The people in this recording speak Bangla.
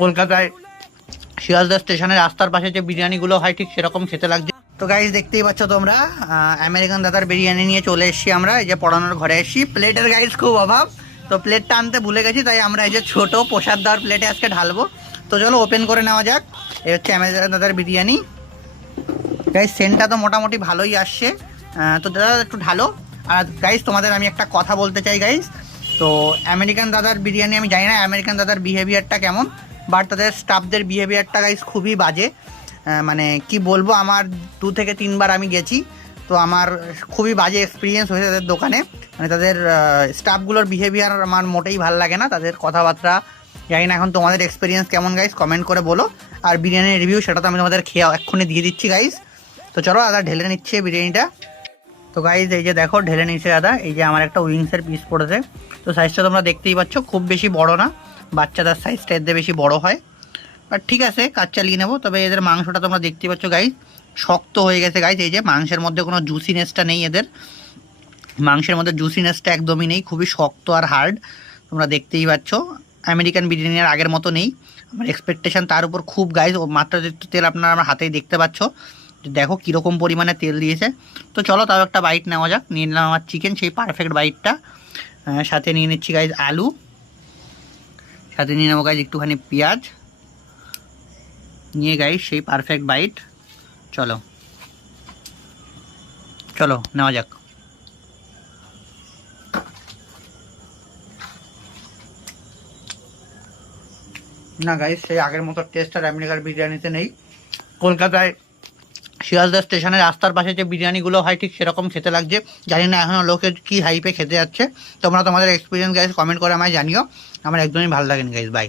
কলকাতায় শিয়ালদা স্টেশনের রাস্তার পাশে যে বিরিয়ানিগুলো হয় ঠিক সেরকম খেতে লাগছে। তো গাইস দেখতেই পাচ্ছ তোমরা, আমেরিকান দাদার বিরিয়ানি নিয়ে চলে এসেছি আমরা। এই যে পড়ানোর ঘরে এসেছি, প্লেটের গাইস খুব অভাব, তো প্লেটটা আনতে ভুলে গেছি, তাই আমরা এই যে ছোট প্রসাদ দেওয়ার প্লেটে আজকে ঢালবো। তো চলো ওপেন করে নেওয়া যাক। এই হচ্ছে আমেরিকান দাদার বিরিয়ানি। গাইস সেন্টটা তো মোটামুটি ভালোই আসছে। তো দাদা একটু ঢালো। আর গাইস তোমাদের আমি একটা কথা বলতে চাই গাইস, তো আমেরিকান দাদার বিরিয়ানি আমি জানি না আমেরিকান দাদার বিহেভিয়ারটা কেমন, বাট তাদের স্টাফদের বিহেভিয়ারটা গাইস খুবই বাজে। মানে কি বলবো, আমার 2 থেকে 3 বার আমি গেছি, তো আমার খুবই বাজে এক্সপিরিয়েন্স হয়েছে তাদের দোকানে। মানে তাদের স্টাফগুলোর বিহেভিয়ার আমার মোটেই ভালো লাগে না, তাদের কথাবার্তা। জানি না এখন তোমাদের এক্সপিরিয়েন্স কেমন গাইস, কমেন্ট করে বলো। আর বিরিয়ানির রিভিউ সেটা তো আমি তোমাদের খেয়ে এক্ষুনি দিয়ে দিচ্ছি গাইস। তো চলো দাদা ঢেলে নিচ্ছে বিরিয়ানিটা। তো গাইজ এই যে দেখো ঢেলে নিচ্ছে দাদা, এই যে আমার একটা উইংসের পিস পড়েছে। তো সাইজটা তোমরা দেখতেই পাচ্ছ, খুব বেশি বড় না, বাচ্চাদের সাইজটা এর বেশি বড় হয়। বাট ঠিক আছে, কাজ চালিয়ে নেবো। তবে এদের মাংসটা তোমরা দেখতেই পাচ্ছ গাইজ, শক্ত হয়ে গেছে গাইজ। এই যে মাংসের মধ্যে কোনো জুসিনেসটা নেই, এদের মাংসের মধ্যে জুসিনেসটা একদমই নেই, খুবই শক্ত আর হার্ড। তোমরা দেখতেই পাচ্ছ আমেরিকান বিরিয়ানির আগের মতো নেই। আমার এক্সপেকটেশন তার উপর খুব গাইজ, মাত্রা একটু তেল আপনারা আমার হাতেই দেখতে পাচ্ছ, দেখো কীরকম পরিমাণে তেল দিয়েছে। তো চলো তাও একটা বাইট নেওয়া যাক। নিয়ে নিলাম আমার চিকেন, সেই পারফেক্ট বাইটটা। সাথে নিয়ে নিচ্ছি গাইজ আলু, সাথে নিয়ে নেবো গাইজ একটুখানি পেঁয়াজ, নিয়ে গাইজ সেই পারফেক্ট বাইট। চলো চলো নেওয়া যাক। না গাইজ সেই আগের মতো টেস্ট আর আমেরিকার বিরিয়ানিতে নেই। কলকাতায় শিয়ালদা স্টেশনের রাস্তার পাশে যে বিরিয়ানিগুলো হয় ঠিক সেরকম খেতে লাগছে। জানি না এখনও লোকে কী হাইপে খেতে যাচ্ছে। তোমরা তোমাদের এক্সপিরিয়েন্স গাইজ কমেন্ট করে আমায় জানিও। আমার একদমই ভালো লাগেনি গাইজ। বাই।